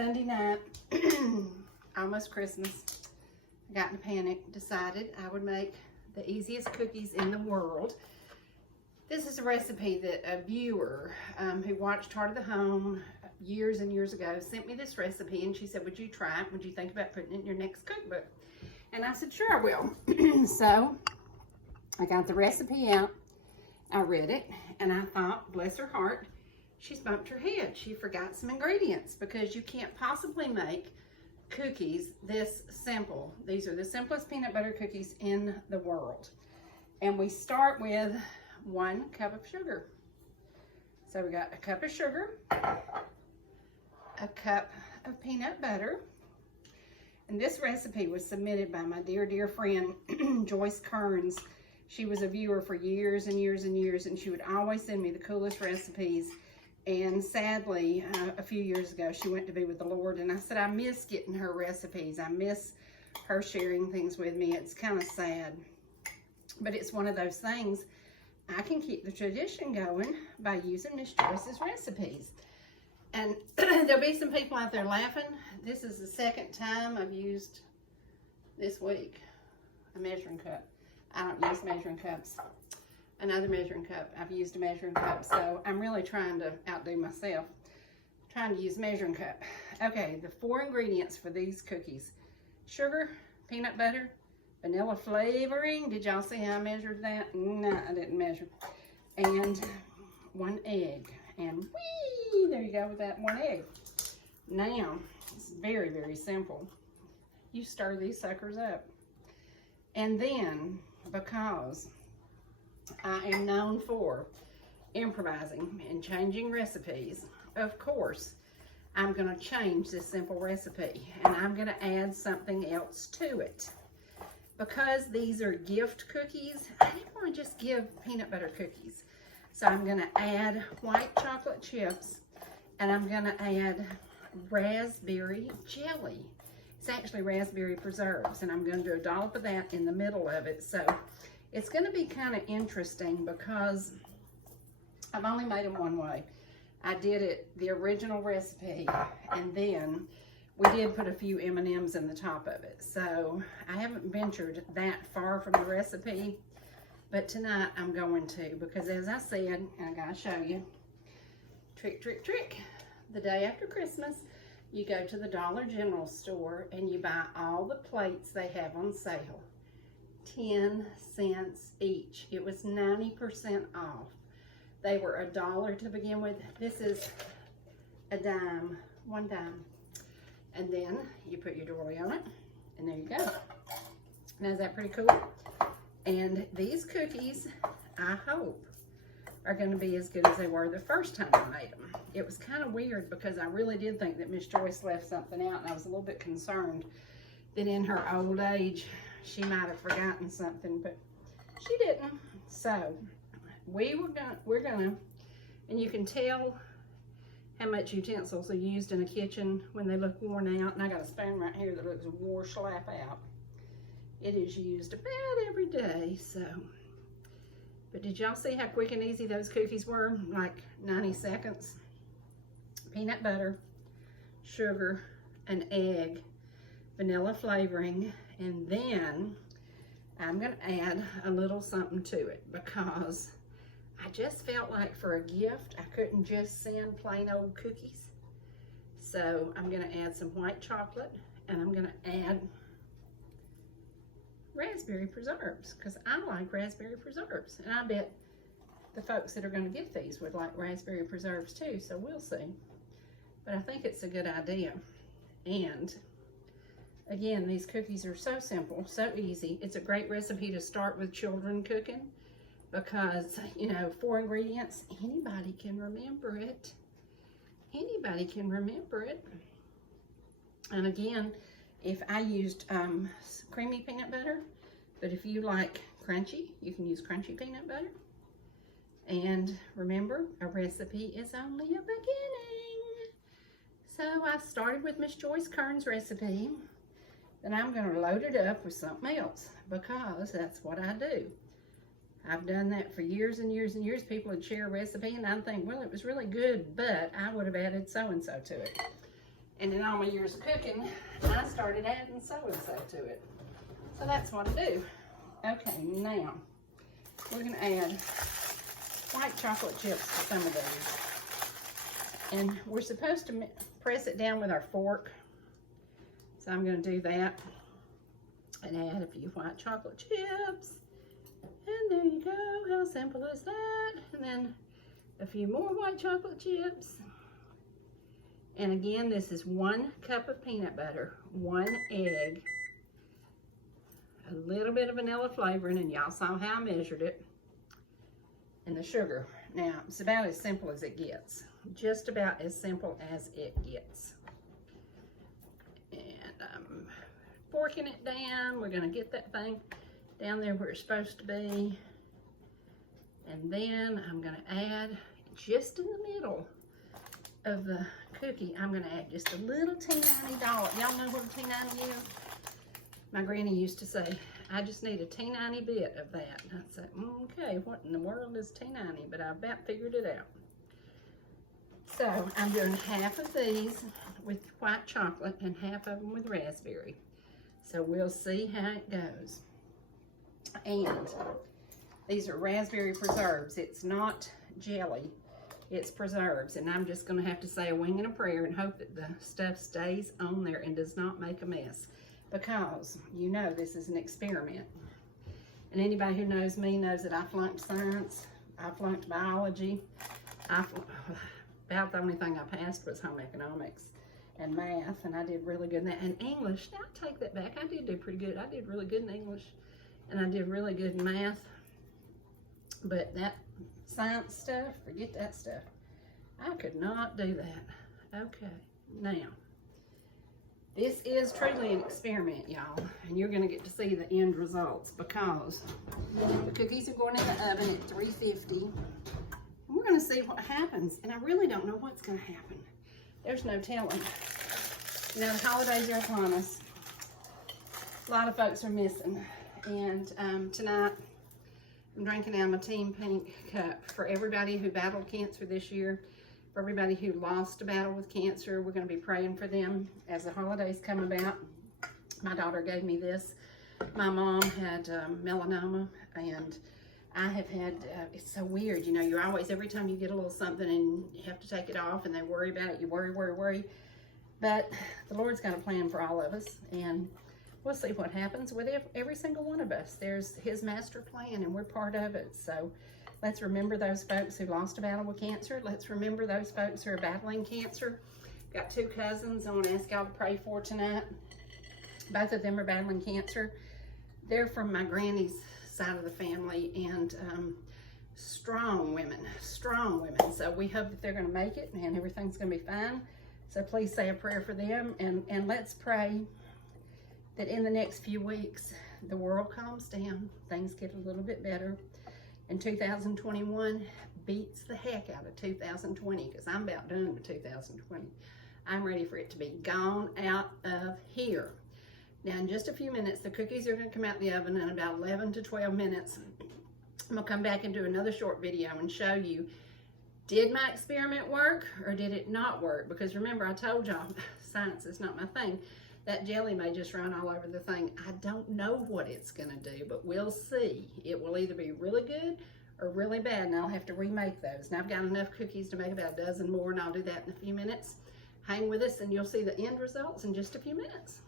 Sunday night, almost Christmas, I got in a panic, decided I would make the easiest cookies in the world. This is a recipe that a viewer who watched Heart of the Home years and years ago sent me this recipe, and she said, would you try it? Would you think about putting it in your next cookbook? And I said, sure I will. So I got the recipe out, I read it, and I thought, bless her heart, she's bumped her head. She forgot some ingredients, because you can't possibly make cookies this simple. These are the simplest peanut butter cookies in the world. And we start with 1 cup of sugar. So we got a cup of sugar, a cup of peanut butter. And this recipe was submitted by my dear, dear friend, Joyce Kearns. She was a viewer for years and years and years, and she would always send me the coolest recipes. And sadly, a few years ago, she went to be with the Lord, and I said, I miss getting her recipes. I miss her sharing things with me. It's kind of sad, but it's one of those things. I can keep the tradition going by using Miss Joyce's recipes. And there'll be some people out there laughing. This is the second time I've used this week a measuring cup. I don't use measuring cups. Another measuring cup. I've used a measuring cup, so I'm really trying to outdo myself. Trying to use measuring cup. Okay, the 4 ingredients for these cookies: sugar, peanut butter, vanilla flavoring. Did y'all see how I measured that? No, I didn't measure. And 1 egg. And whee! There you go with that 1 egg. Now, it's very, very simple. You stir these suckers up. And then, because I am known for improvising and changing recipes, of course, I'm going to change this simple recipe, and I'm going to add something else to it. Because these are gift cookies, I didn't want to just give peanut butter cookies. So I'm going to add white chocolate chips, and I'm going to add raspberry jelly. It's actually raspberry preserves, and I'm going to do a dollop of that in the middle of it. So it's going to be kind of interesting, because I've only made them one way. I did it the original recipe, and then we did put a few M&Ms in the top of it. So I haven't ventured that far from the recipe, but tonight I'm going to, because as I said, and I gotta show you, trick, trick, trick. The day after Christmas, you go to the Dollar General store and you buy all the plates they have on sale. 10 cents each. It was 90% off. They were $1 to begin with. This is a dime, 1 dime. And then you put your doily on it, and there you go. Now, is that pretty cool? And these cookies, I hope, are going to be as good as they were the first time I made them. It was kind of weird, because I really did think that Miss Joyce left something out, and I was a little bit concerned that in her old age she might have forgotten something, but she didn't. So we're gonna, and you can tell how much utensils are used in a kitchen when they look worn out. And I got a spoon right here that looks wore slap out. It is used about every day. So, but did y'all see how quick and easy those cookies were? Like 90 seconds. Peanut butter, sugar, an egg, vanilla flavoring, and then I'm going to add a little something to it, because I just felt like for a gift I couldn't just send plain old cookies. So I'm going to add some white chocolate, and I'm going to add raspberry preserves, because I like raspberry preserves, and I bet the folks that are going to get these would like raspberry preserves too, so we'll see. But I think it's a good idea. And again, these cookies are so simple, so easy. It's a great recipe to start with children cooking, because, you know, 4 ingredients, anybody can remember it. Anybody can remember it. And again, if I used creamy peanut butter, but if you like crunchy, you can use crunchy peanut butter. And remember, a recipe is only a beginning. So I started with Miss Joyce Kearns' recipe. Then I'm going to load it up with something else, because that's what I do. I've done that for years and years and years. People would share a recipe, and I'd think, well, it was really good, but I would have added so-and-so to it. And in all my years of cooking, I started adding so-and-so to it. So that's what I do. Okay, now we're gonna add white chocolate chips to some of these. And we're supposed to press it down with our fork. So I'm gonna do that and add a few white chocolate chips. And there you go, how simple is that? And then a few more white chocolate chips. And again, this is 1 cup of peanut butter, 1 egg, a little bit of vanilla flavoring, and y'all saw how I measured it, and the sugar. Now, it's about as simple as it gets. Just about as simple as it gets. And I'm forking it down. We're gonna get that thing down there where it's supposed to be. And then I'm gonna add, just in the middle of the cookie, I'm gonna add just a little teeny dollop. Y'all know what a teeny is? My granny used to say, I just need a teeny bit of that. And I'd say, okay, what in the world is teeny? But I about figured it out. So I'm doing half of these with white chocolate and half of them with raspberry. So we'll see how it goes. And these are raspberry preserves. It's not jelly, it's preserves. And I'm just gonna have to say a wing and a prayer and hope that the stuff stays on there and does not make a mess. Because you know this is an experiment. And anybody who knows me knows that I flunked science, I flunked biology, about the only thing I passed was home economics and math, and I did really good in that. And English, now I take that back, I did do pretty good. I did really good in English, and I did really good in math. But that science stuff, forget that stuff. I could not do that. Okay, now, this is truly an experiment, y'all, and you're gonna get to see the end results because the cookies are going in the oven at 350. We're gonna see what happens, and I really don't know what's gonna happen. There's no telling. Now, the holidays are upon us. A lot of folks are missing, and tonight I'm drinking out of my Team Pink cup for everybody who battled cancer this year, for everybody who lost a battle with cancer. We're gonna be praying for them as the holidays come about. My daughter gave me this. My mom had melanoma, and I have had, it's so weird, you know, you're always, every time you get a little something and you have to take it off and they worry about it, you worry. But the Lord's got a plan for all of us, and we'll see what happens with every single one of us. There's His master plan, and we're part of it. So let's remember those folks who lost a battle with cancer. Let's remember those folks who are battling cancer. Got 2 cousins I want to ask y'all to pray for tonight. Both of them are battling cancer. They're from my granny's side of the family, and strong women. So we hope that they're going to make it and everything's going to be fine. So please say a prayer for them, and let's pray that in the next few weeks the world calms down, things get a little bit better, and 2021 beats the heck out of 2020, because I'm about done with 2020. I'm ready for it to be gone out of here. Now, in just a few minutes, the cookies are going to come out the oven in about 11 to 12 minutes. I'm going to come back and do another short video and show you, did my experiment work or did it not work? Because remember, I told y'all, science is not my thing. That jelly may just run all over the thing. I don't know what it's going to do, but we'll see. It will either be really good or really bad, and I'll have to remake those. And I've got enough cookies to make about a dozen more, and I'll do that in a few minutes. Hang with us, and you'll see the end results in just a few minutes.